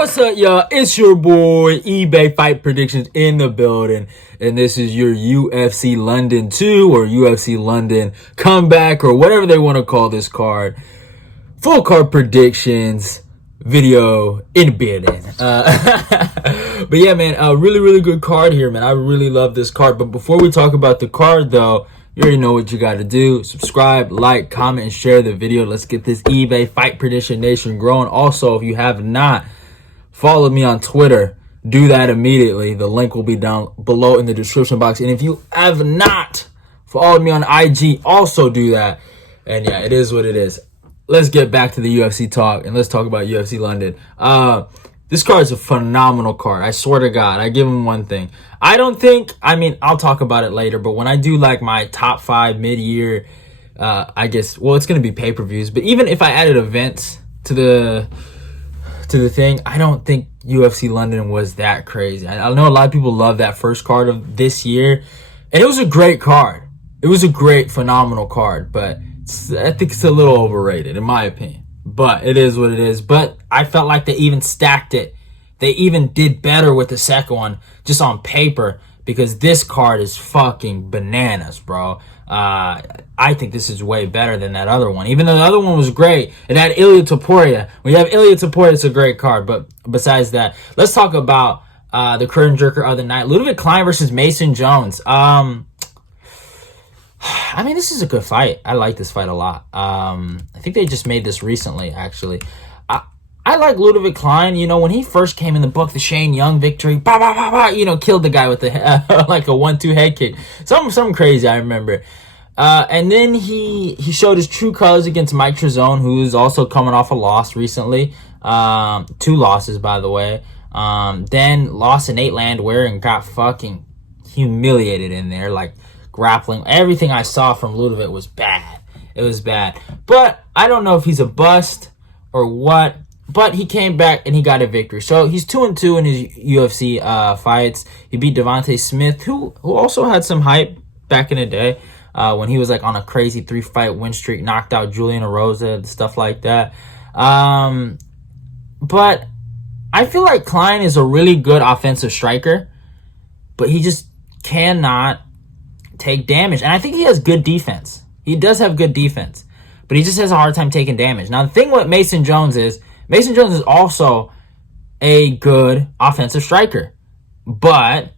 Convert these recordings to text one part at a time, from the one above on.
What's up, y'all? It's your boy eBay Fight Predictions in the building, and this is your UFC London 2 or UFC London comeback or whatever they want to call this card. Full card predictions video in the building. But yeah, man, a really good card here, man. I really love this card. But before we talk about the card, though, you already know what you got to do. Subscribe, like, comment, and share the video. Let's get this eBay Fight Prediction Nation growing. Also, if you have not followed me on Twitter, do that immediately. The link will be down below in the description box. And if you have not followed me on IG, also do that. And yeah, it is what it is. Let's get back to the UFC talk, and let's talk about UFC London. This card is a phenomenal card. I swear to God, I give him one thing. I'll talk about it later, but when I do like my top 5 mid-year, it's going to be pay-per-views. But even if I added events to the thing, I don't think UFC London was that crazy. I know a lot of people love that first card of this year, and it was a great card. It was a great, phenomenal card, but I think it's a little overrated in my opinion. But it is what it is. But I felt like they even stacked it. They even did better with the second one just on paper, because this card is fucking bananas, bro. I think this is way better than that other one. Even though the other one was great, it had Ilia Topuria. When you have Ilia Topuria, it's a great card. But besides that, let's talk about the curtain jerker of the night. Ludwig Klein versus Mason Jones. This is a good fight. I like this fight a lot. I think they just made this recently, actually. I like Ludwig Klein. You know, when he first came in the book, the Shane Young victory, killed the guy with the like a 1-2 head kick. Something crazy, I remember. And then he showed his true colors against Mike Trezone, who's also coming off a loss recently. 2 losses, by the way. Then lost in 8 landwear and got fucking humiliated in there, like grappling. Everything I saw from Ludwig was bad. It was bad. But I don't know if he's a bust or what. But he came back and he got a victory. So he's 2-2 in his UFC fights. He beat Devontae Smith, who also had some hype back in the day when he was like on a crazy 3-fight win streak, knocked out Julian Rosa, stuff like that. But I feel like Klein is a really good offensive striker, but he just cannot take damage. And I think he has good defense. He does have good defense, but he just has a hard time taking damage. Now, the thing with Mason Jones is also a good offensive striker, but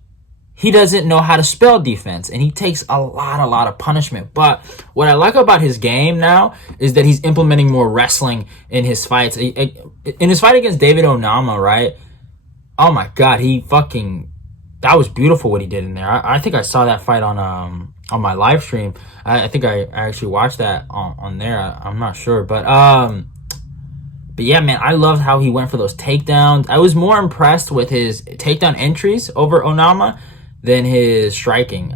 he doesn't know how to spell defense, and he takes a lot of punishment. But what I like about his game now is that he's implementing more wrestling in his fights. In his fight against David Onama, right? Oh my God, that was beautiful what he did in there. I think I saw that fight on my live stream. I think I actually watched that on there. I'm not sure, but yeah, man, I loved how he went for those takedowns. I was more impressed with his takedown entries over Onama than his striking.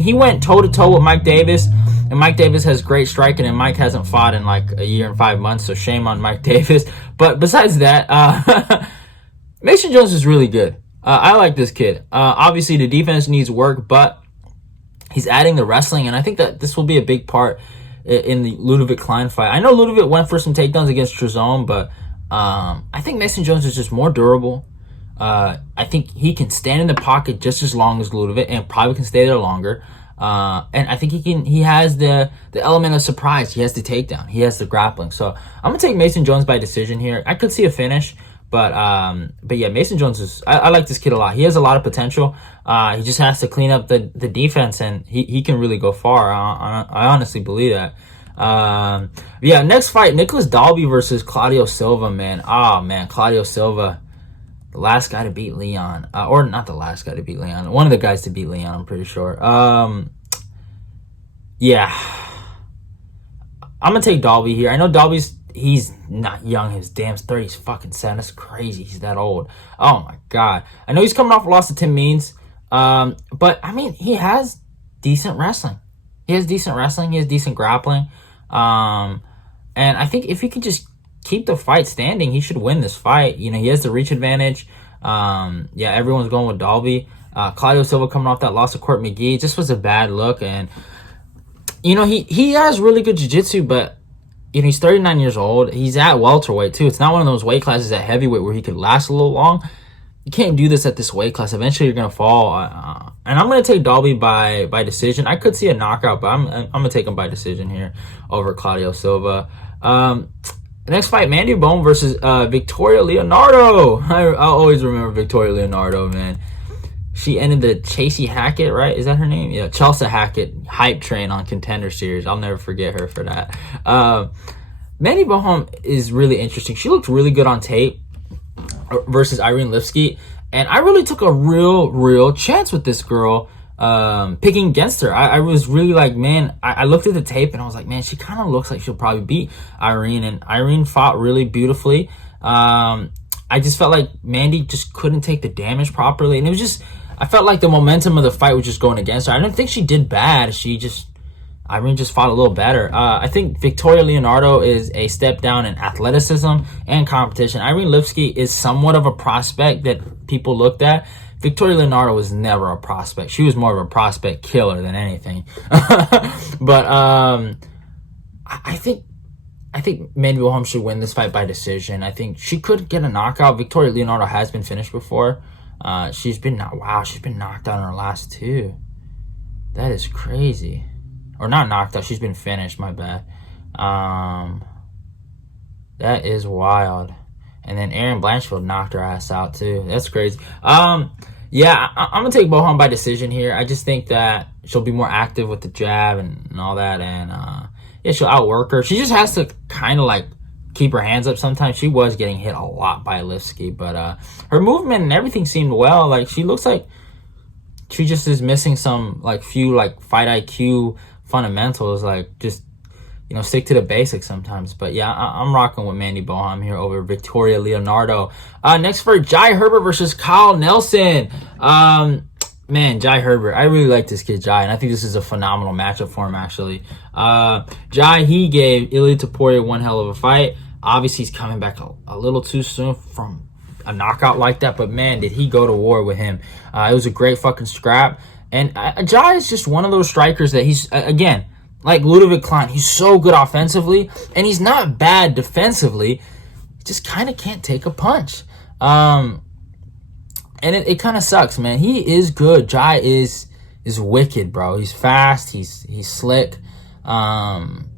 He went toe-to-toe with Mike Davis, and Mike Davis has great striking, and Mike hasn't fought in like a year and 5 months, so shame on Mike Davis. But besides that, Mason Jones is really good. I like this kid. Obviously, the defense needs work, but he's adding the wrestling, and I think that this will be a big part in the Ludwig Klein fight. I know Ludwig went for some takedowns against Trezone, but I think Mason Jones is just more durable. I think he can stand in the pocket just as long as Ludwig, and probably can stay there longer. And I think he has the element of surprise. He has the takedown. He has the grappling. So I'm going to take Mason Jones by decision here. I could see a finish, but yeah, Mason Jones I like this kid a lot. He has a lot of potential. He just has to clean up the defense, and he can really go far. I honestly believe that. Yeah, next fight, Nicolas Dalby versus Claudio Silva, man. Oh, man, Claudio Silva, the last guy to beat Leon. Or not the last guy to beat Leon. One of the guys to beat Leon, I'm pretty sure. Yeah. I'm going to take Dalby here. I know he's not young. His damn 30. He's fucking 7. That's crazy. He's that old. Oh, my God. I know he's coming off a loss to Tim Means. But, he has decent wrestling. He has decent grappling. And I think if he can just keep the fight standing, he should win this fight. You know, he has the reach advantage. Yeah, everyone's going with Dalby. Claudio Silva coming off that loss to Court McGee just was a bad look. And, you know, he has really good jiu-jitsu, but he's 39 years old. He's at welterweight too. It's not one of those weight classes at heavyweight where he could last a little long. You can't do this at this weight class. Eventually, you're gonna fall. And I'm gonna take Dalby by decision. I could see a knockout, but I'm gonna take him by decision here over Claudio Silva. Next fight, Mandy Böhm versus Victoria Leonardo. I'll always remember Victoria Leonardo, man. She ended the Chelsea Hackett, right? Is that her name? Yeah, Chelsea Hackett hype train on Contender Series. I'll never forget her for that. Mandy Böhm is really interesting. She looked really good on tape versus Irene Lipski, and I really took a real chance with this girl picking against her. I was really like, man, I looked at the tape and I was like, man, she kind of looks like she'll probably beat Irene, and Irene fought really beautifully. I just felt like Mandy just couldn't take the damage properly, and it was just, I felt like the momentum of the fight was just going against her. I didn't think she did bad. Irene just fought a little better. I think Victoria Leonardo is a step down in athleticism and competition. Irene Lipski is somewhat of a prospect that people looked at. Victoria Leonardo was never a prospect. She was more of a prospect killer than anything. But I think Mandy Böhm should win this fight by decision. I think she could get a knockout. Victoria Leonardo has been finished before. She's been knocked out in her last two. That is crazy. Or not knocked out, she's been finished, my bad. That is wild. And then Erin Blanchfield knocked her ass out too. That's crazy. Yeah, I'm gonna take Böhm by decision here. I just think that she'll be more active with the jab and all that, and yeah, she'll outwork her. She just has to kind of like keep her hands up sometimes. She was getting hit a lot by Lipski, but her movement and everything seemed well. Like, she looks like she just is missing some like few like fight IQ fundamentals, like just, you know, stick to the basics sometimes. But yeah, I'm rocking with Mandy Böhm here over Victoria Leonardo. Next for Jai Herbert versus Kyle Nelson. Man, Jai Herbert, I really like this kid Jai, and I think this is a phenomenal matchup for him actually. Jai, he gave Ilia Topuria one hell of a fight. Obviously, he's coming back a little too soon from a knockout like that, but man, did he go to war with him. It was a great fucking scrap. And Jai is just one of those strikers that he's, again, like Ludovic Klein, he's so good offensively, and he's not bad defensively. He just kind of can't take a punch. And it kind of sucks, man. He is good. Jai is wicked, bro. He's fast. He's slick. And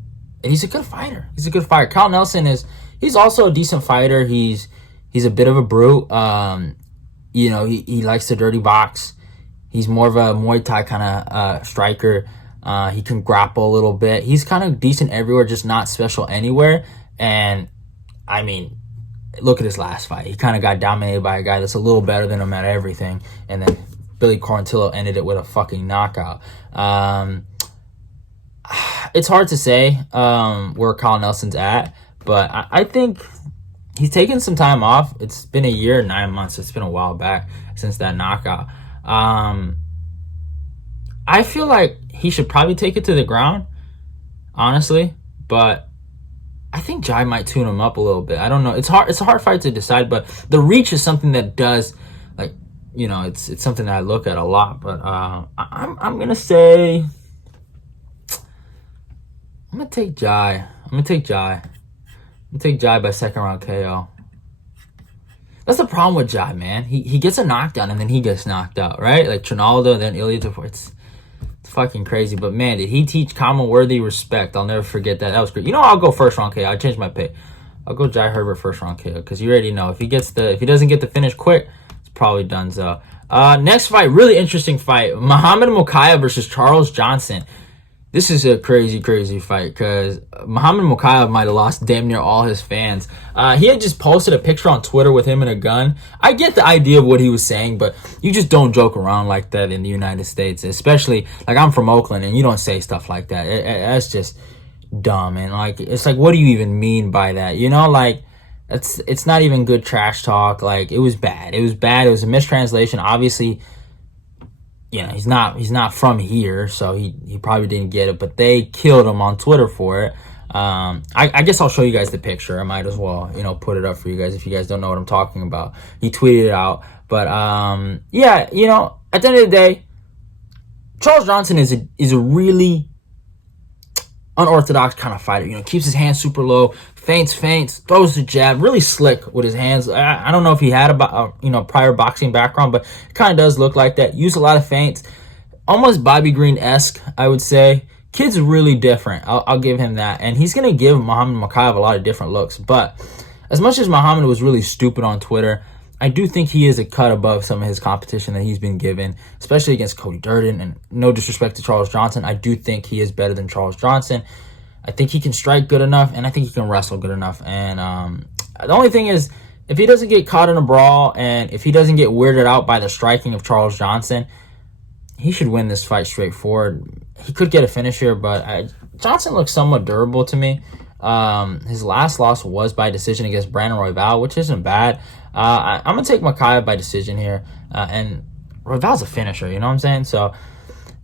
he's a good fighter. He's a good fighter. Kyle Nelson he's also a decent fighter. He's a bit of a brute. You know, he likes to dirty box. He's more of a Muay Thai kind of striker. He can grapple a little bit. He's kind of decent everywhere, just not special anywhere. And, I mean, look at his last fight. He kind of got dominated by a guy that's a little better than him at everything. And then Billy Quarantillo ended it with a fucking knockout. It's hard to say where Kyle Nelson's at. But I think he's taken some time off. It's been a year, 9 months. It's been a while back since that knockout. I feel like he should probably take it to the ground, honestly, but I think Jai might tune him up a little bit. I don't know. It's a hard fight to decide, but the reach is something that does, like, you know, it's something that I look at a lot. But I'm gonna say I'm gonna take Jai. I'm gonna take Jai by second round KO. That's the problem with Jai, man. He gets a knockdown and then he gets knocked out, right? Like Trinaldo, then Ilia Topuria. It's fucking crazy. But man, did he teach common-worthy respect? I'll never forget that. That was great. You know, I'll go first round KO. I changed my pick. I'll go Jai Herbert first round KO because you already know if he doesn't get the finish quick, it's probably done so. Next fight, really interesting fight. Muhammad Mokaev versus Charles Johnson. This is a crazy fight because Muhammad Mokaev might have lost damn near all his fans. He had just posted a picture on Twitter with him and a gun. I get the idea of what he was saying, but you just don't joke around like that in the United States, especially, like, I'm from Oakland and you don't say stuff like that. That's just dumb. And like, it's like, what do you even mean by that? You know, like, it's not even good trash talk. Like, it was bad. It was a mistranslation. Obviously, you know, he's not from here, so he probably didn't get it, but they killed him on Twitter for it. I guess I'll show you guys the picture. I might as well, you know, put it up for you guys if you guys don't know what I'm talking about. He tweeted it out. But yeah, you know, at the end of the day, Charles Johnson is a really unorthodox kind of fighter. You know, keeps his hands super low, feints, throws the jab, really slick with his hands. I don't know if he had a prior boxing background, but it kind of does look like that. Used a lot of feints, almost Bobby Green-esque, I would say. Kid's really different. I'll give him that, and he's gonna give Muhammad Mokaev a lot of different looks. But as much as Muhammad was really stupid on Twitter, I do think he is a cut above some of his competition that he's been given, especially against Cody Durden. And no disrespect to Charles Johnson, I do think he is better than Charles Johnson. I think he can strike good enough, and I think he can wrestle good enough. And the only thing is, if he doesn't get caught in a brawl, and if he doesn't get weirded out by the striking of Charles Johnson, he should win this fight straightforward. He could get a finish here, but Johnson looks somewhat durable to me. His last loss was by decision against Brandon Royval, which isn't bad. I'm going to take Mokaev by decision here. And Royval's a finisher, you know what I'm saying? So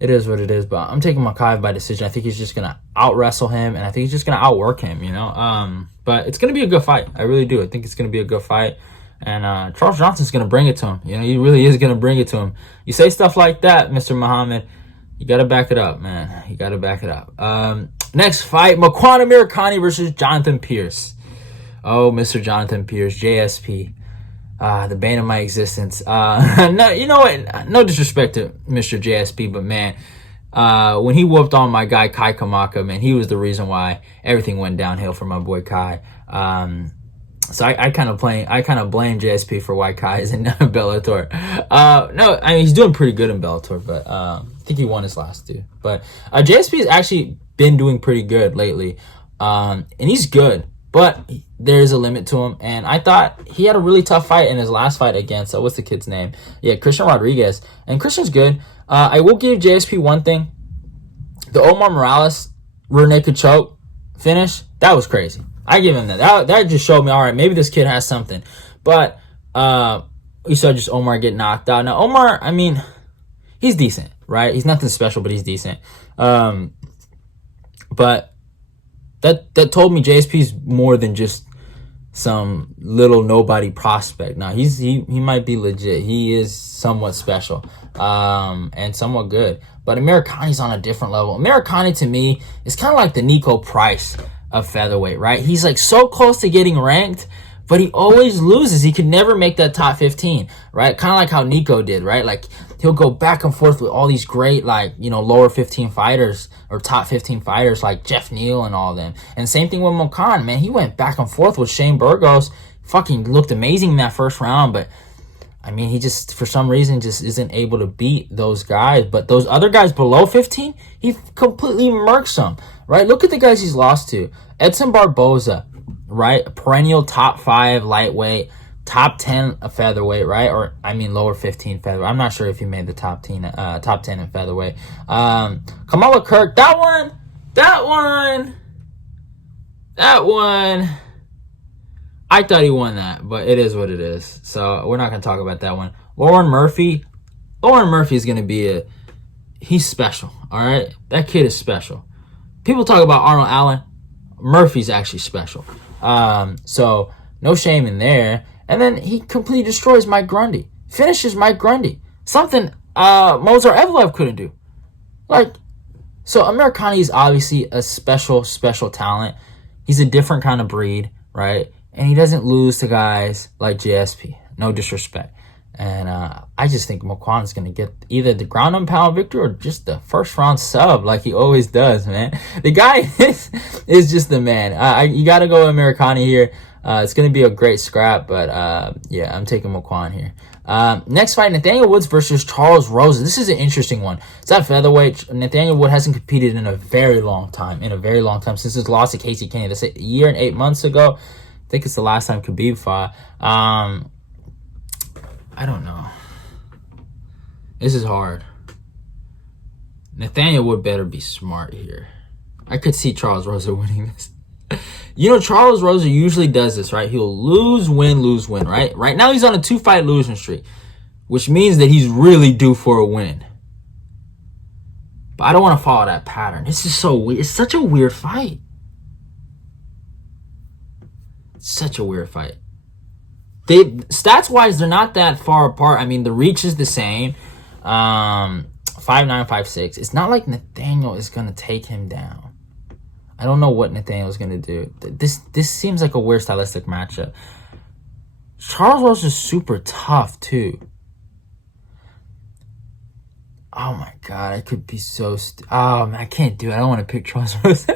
it is what it is. But I'm taking Mokaev by decision. I think he's just going to out-wrestle him, and I think he's just going to outwork him, you know? But it's going to be a good fight. I really do. I think it's going to be a good fight. And Charles Johnson's going to bring it to him. You know, he really is going to bring it to him. You say stuff like that, Mr. Muhammad, you got to back it up, man. You got to back it up. Next fight, Makwan Amirkhani versus Jonathan Pearce. Oh, Mr. Jonathan Pearce, JSP. The bane of my existence. No, you know what? No disrespect to Mr. JSP, but man, when he whooped on my guy Kai Kamaka, man, he was the reason why everything went downhill for my boy Kai. So I kind of blame JSP for why Kai is in Bellator. No, I mean, he's doing pretty good in Bellator, but I think he won his last two. But JSP has actually been doing pretty good lately, and he's good, but there is a limit to him. And I thought he had a really tough fight in his last fight against what's the kid's name? Yeah, Christian Rodriguez. And Christian's good. I will give JSP one thing: the Omar Morales rear naked choke finish, that was crazy. I give him that. That just showed me, all right, maybe this kid has something. But you saw just Omar get knocked out. Now, Omar, I mean, he's decent, right? He's nothing special, but he's decent. But that told me JSP's more than just some little nobody prospect. Now, he might be legit. He is somewhat special and somewhat good. But Amirkhani's on a different level. Amirkhani, to me, is kind of like the Nico Price of featherweight, right? He's like so close to getting ranked, but he always loses. He could never make that top 15, right? Kind of like how Nico did, right? Like, he'll go back and forth with all these great, like, you know, lower 15 fighters or top 15 fighters like Jeff Neal and all of them. And same thing with McCann, man. He went back and forth with Shane Burgos. Fucking looked amazing in that first round, but I mean, he just, for some reason, just isn't able to beat those guys. But those other guys below 15, he completely murks them, right? Look at the guys he's lost to. Edson Barboza, right? A perennial top 5 lightweight, top 10 a featherweight, right? Or, I mean, lower 15 featherweight. I'm not sure if he made the top 10 in featherweight. Kamala Kirk, that one. I thought he won that, but it is what it is. So we're not going to talk about that one. Lauren Murphy is going to be he's special, all right? That kid is special. People talk about Arnold Allen. Murphy's actually special. So no shame in there. And then he completely destroys Mike Grundy. Finishes Mike Grundy. Something Mozart Evloev couldn't do. Like, so Amirkhani is obviously a special talent. He's a different kind of breed, right? And he doesn't lose to guys like JSP. No disrespect. And I just think Makwan's going to get either the ground and pound victory or just the first round sub like he always does, man. The guy is just the man. You got to go with Amirkhani here. It's going to be a great scrap, but yeah, I'm taking Makwan here. Next fight, Nathaniel Woods versus Charles Rosa. This is an interesting one. It's at featherweight. Nathaniel Wood hasn't competed in a very long time. Since his loss to Casey Kenny. That's a year and 8 months ago. I think it's the last time Khabib fought. I don't know. This is hard. Nathaniel Wood better be smart here. I could see Charles Rosa winning this. You know, Charles Rosa usually does this, right? He'll lose, win, right? Right now he's on a 2-fight losing streak, which means that he's really due for a win. But I don't want to follow that pattern. This is so weird. It's such a weird fight. Such a weird fight. Stats-wise, they're not that far apart. I mean, the reach is the same. 5'9", 5'6". It's not like Nathaniel is going to take him down. I don't know what Nathaniel's going to do. This seems like a weird stylistic matchup. Charles Rose is super tough, too. Oh, my God. I could be so... oh, man, I can't do it. I don't want to pick Charles Rose.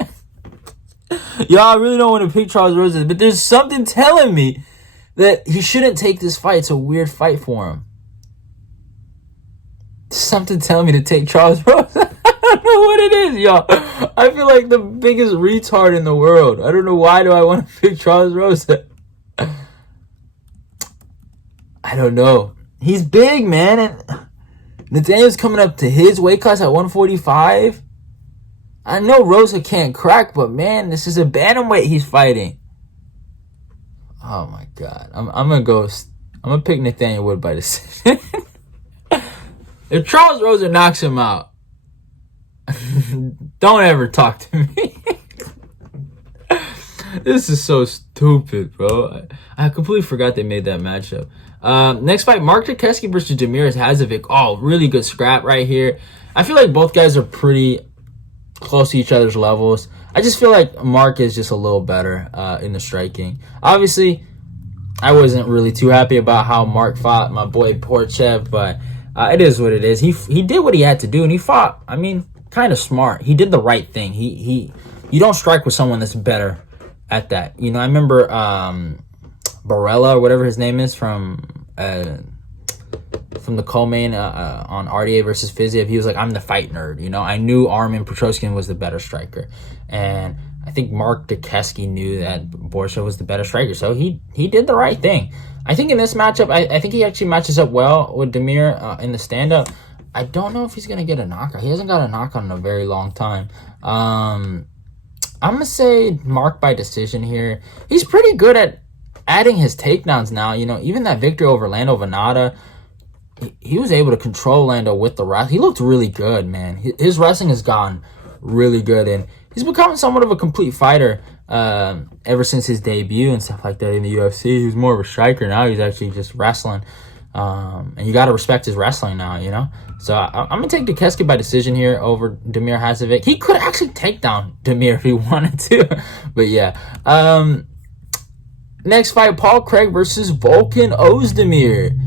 Yo, I really don't want to pick Charles Rose. But there's something telling me that he shouldn't take this fight. It's a weird fight for him. Something telling me to take Charles Rose. I don't know what it is, y'all. I feel like the biggest retard in the world. I don't know why do I want to pick Charles Rose. I don't know. He's big, man. And Nathaniel's coming up to his weight class at 145. I know Rosa can't crack, but man, this is a bantamweight he's fighting. Oh my God. I'm gonna pick Nathaniel Wood by decision. If Charles Rosa knocks him out, don't ever talk to me. This is so stupid, bro. I completely forgot they made that matchup. Next fight, Marc Diakiese versus Damir Hadžović. Oh, really good scrap right here. I feel like both guys are pretty close to each other's levels. I just feel like Marc is just a little better in the striking. Obviously, I wasn't really too happy about how Marc fought my boy Porchev, but it is what it is. He did what he had to do, and he fought, I mean, kind of smart. He did the right thing. You don't strike with someone that's better at that. You know, I remember Barella or whatever his name is from the co-main on RDA versus Fiziev. He was like, I'm the fight nerd. You know, I knew Armin Petrosyan was the better striker, and I think Marc Diakiese knew that Borja was the better striker, so he did the right thing. I think in this matchup, I think he actually matches up well with Damir in the stand-up. I don't know if he's going to get a knockout. He hasn't got a knockout in a very long time. I'm going to say Marc by decision here. He's pretty good at adding his takedowns now. You know, even that victory over Lando Venata, he was able to control Lando with the wrestling. He looked really good, man. His wrestling has gone really good, and he's become somewhat of a complete fighter ever since his debut and stuff like that in the UFC. He was more of a striker. Now he's actually just wrestling. And you got to respect his wrestling now, you know? So I'm going to take Diakiese by decision here over Damir Hadžović. He could actually take down Damir if he wanted to. But yeah. Next fight, Paul Craig versus Volkan Oezdemir.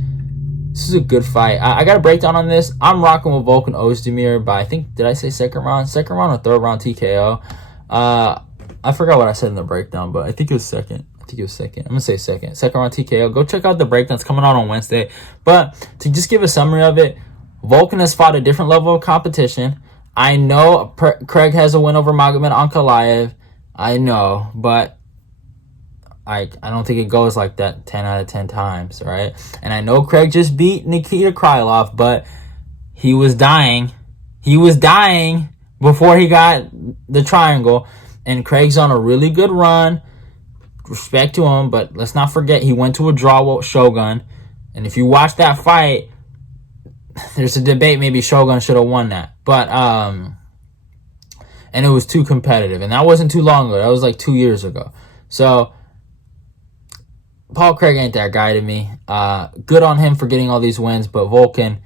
This is a good fight. I got a breakdown on this. I'm rocking with Volkan Oezdemir by, I think, did I say second round? Second round or third round TKO? I forgot what I said in the breakdown, but I think it was second. I'm going to say second. Second round TKO. Go check out the breakdown. It's coming out on Wednesday. But to just give a summary of it, Volkan has fought a different level of competition. I know Craig has a win over Magomed Ankalaev. I know, but I don't think it goes like that 10 out of 10 times, right? And I know Craig just beat Nikita Krylov, but he was dying. He was dying before he got the triangle. And Craig's on a really good run. Respect to him, but let's not forget he went to a draw with Shogun. And if you watch that fight, there's a debate maybe Shogun should have won that. But and it was too competitive. And that wasn't too long ago. That was like 2 years ago. So Paul Craig ain't that guy to me. Good on him for getting all these wins, but Volkan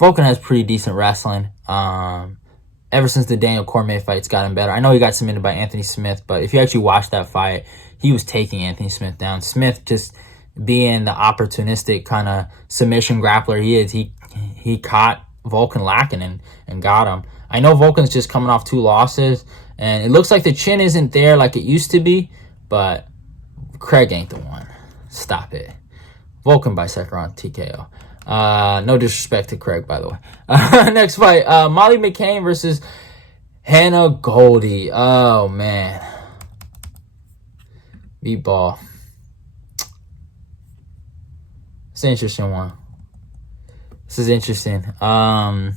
has pretty decent wrestling. Ever since the Daniel Cormier fight's gotten better. I know he got submitted by Anthony Smith, but if you actually watch that fight, he was taking Anthony Smith down. Smith just being the opportunistic kind of submission grappler he is, he caught Volkan lacking and got him. I know Volkan's just coming off 2 losses, and it looks like the chin isn't there like it used to be, but Craig ain't the one. Stop it. Volkan by second round TKO. No disrespect to Craig, by the way. Next fight, Molly McCann versus Hannah Goldy. Oh, man. Meatball. It's an interesting one. This is interesting. Hannah,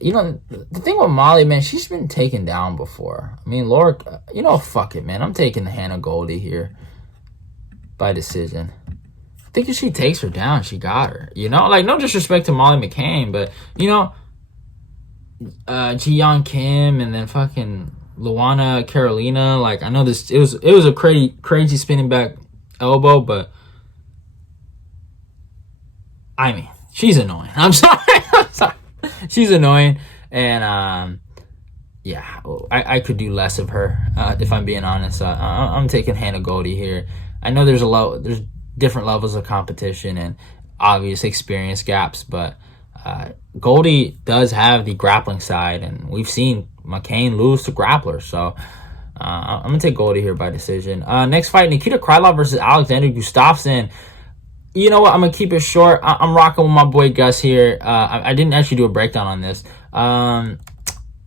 you know, the thing with Molly, man, she's been taken down before. I mean, Laura, you know, fuck it, man. I'm taking Hannah Goldy here by decision. I think if she takes her down, she got her. You know, like, no disrespect to Molly McCann, but, you know, Ji-Yeon Kim and then fucking Luana Carolina, like, I know this, it was a crazy spinning back elbow, but I mean, she's annoying. I'm sorry. She's annoying, and yeah, I could do less of her, if I'm being honest. I'm taking Hannah Goldy here. I know there's different levels of competition and obvious experience gaps, but Goldy does have the grappling side, and we've seen McCann lose to grapplers, so I'm going to take Goldy here by decision. Next fight, Nikita Krylov versus Alexander Gustafsson. You know what? I'm going to keep it short. I'm rocking with my boy Gus here. I didn't actually do a breakdown on this.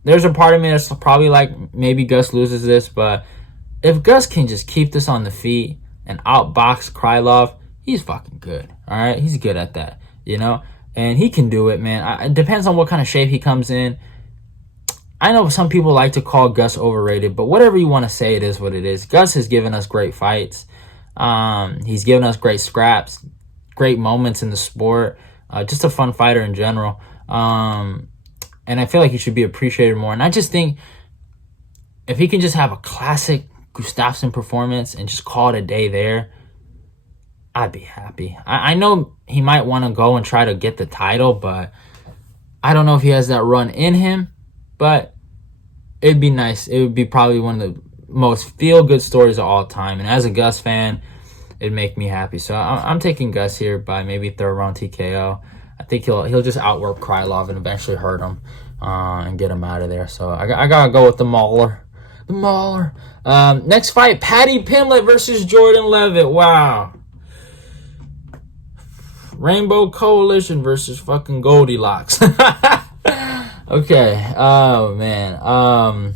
There's a part of me that's probably like, maybe Gus loses this, but if Gus can just keep this on the feet and outbox Krylov, he's fucking good. All right? He's good at that, you know? And he can do it, man. It depends on what kind of shape he comes in. I know some people like to call Gus overrated, but whatever you want to say, it is what it is. Gus has given us great fights. He's given us great scraps, great moments in the sport. Just a fun fighter in general. And I feel like he should be appreciated more. And I just think if he can just have a classic Gustafsson performance and just call it a day there, I'd be happy. I know he might want to go and try to get the title, but I don't know if he has that run in him. But it'd be nice. It would be probably one of the most feel-good stories of all time. And as a Gus fan, it'd make me happy. So I'm taking Gus here by maybe third round TKO. I think he'll just outwork Krylov and eventually hurt him and get him out of there. So I gotta go with the Mauler. The Mauler. Next fight, Paddy Pimblett versus Jordan Leavitt. Wow. Rainbow Coalition versus fucking Goldilocks. Okay. Oh man.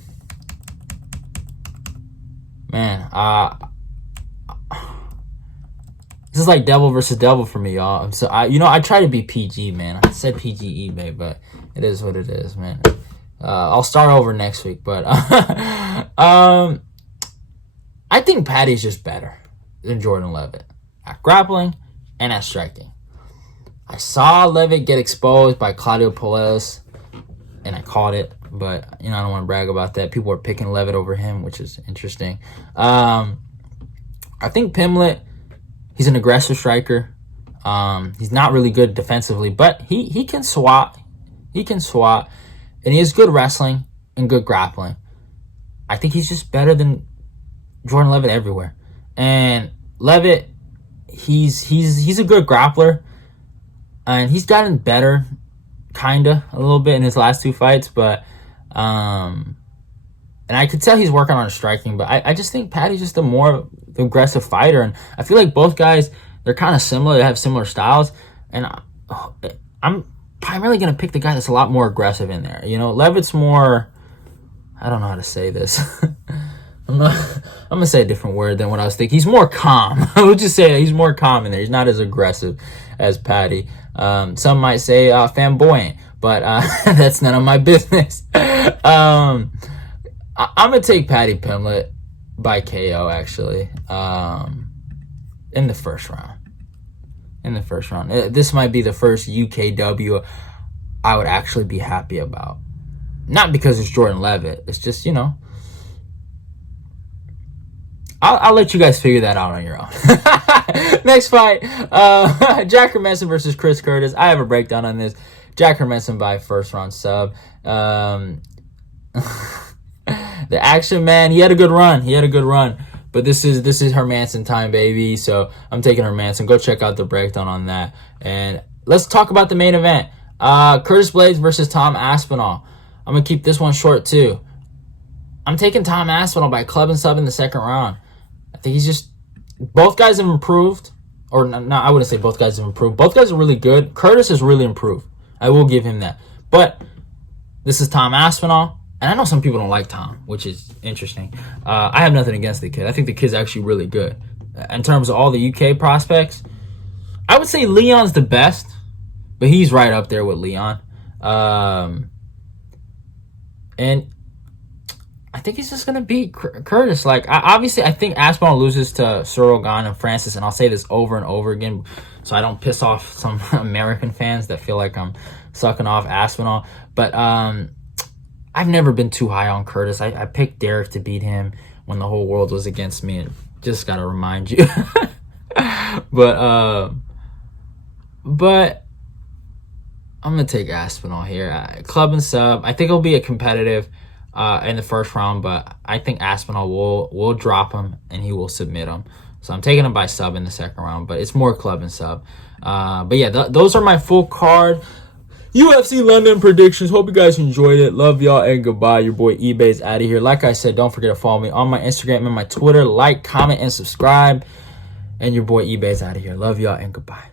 This is like devil versus devil for me, y'all. I try to be PG, man. I said PG eBay, but it is what it is, man. I'll start over next week, but I think Paddy's just better than Jordan Leavitt at grappling and at striking. I saw Leavitt get exposed by Claudio Puelles, and I caught it, but I don't want to brag about that. People are picking Leavitt over him, which is interesting. I think Pimblett, he's an aggressive striker. He's not really good defensively, but he can swat. He can swat, and he has good wrestling and good grappling. I think he's just better than Jordan Leavitt everywhere. And Leavitt, he's a good grappler, and he's gotten better, kinda a little bit in his last two fights, but and I could tell he's working on his striking, but I just think Paddy's just a more aggressive fighter, and I feel like both guys, they're kind of similar. They have similar styles, and I'm primarily going to pick the guy that's a lot more aggressive in there. Leavitt's more, I don't know how to say this. I'm going to say a different word than what I was thinking. He's more calm. I would just say he's more calm in there. He's not as aggressive as Paddy. Some might say flamboyant, but that's none of my business. I'm going to take Paddy Pimblett by KO, actually, in the first round. This might be the first UKW I would actually be happy about. Not because it's Jordan Leavitt. It's just, I'll let you guys figure that out on your own. Next fight, Jack Hermansson versus Chris Curtis. I have a breakdown on this. Jack Hermansson by first round sub. The action man, he had a good run. But this is Hermansson time, baby. So I'm taking Hermansson. Go check out the breakdown on that. And let's talk about the main event. Curtis Blaydes versus Tom Aspinall. I'm going to keep this one short too. I'm taking Tom Aspinall by club and sub in the second round. I think he's just... Both guys have improved. Or, no, I wouldn't say both guys have improved. Both guys are really good. Curtis has really improved. I will give him that. But this is Tom Aspinall. And I know some people don't like Tom, which is interesting. I have nothing against the kid. I think the kid's actually really good. In terms of all the UK prospects, I would say Leon's the best. But he's right up there with Leon. And I think he's just going to beat Curtis. Obviously, I think Aspinall loses to Cyril Gane and Francis, and I'll say this over and over again so I don't piss off some American fans that feel like I'm sucking off Aspinall. But I've never been too high on Curtis. I picked Derek to beat him when the whole world was against me, and just got to remind you. But I'm going to take Aspinall here. Club and sub. I think it'll be a competitive. in the first round, but I think Aspinall will drop him and he will submit him. So I'm taking him by sub in the second round, but it's more club and sub. But yeah, those are my full card UFC London predictions. Hope you guys enjoyed it. Love y'all and goodbye. Your boy eBay's out of here. Like I said, don't forget to follow me on my Instagram and my Twitter. Like, comment, and subscribe. And your boy eBay's out of here. Love y'all and goodbye.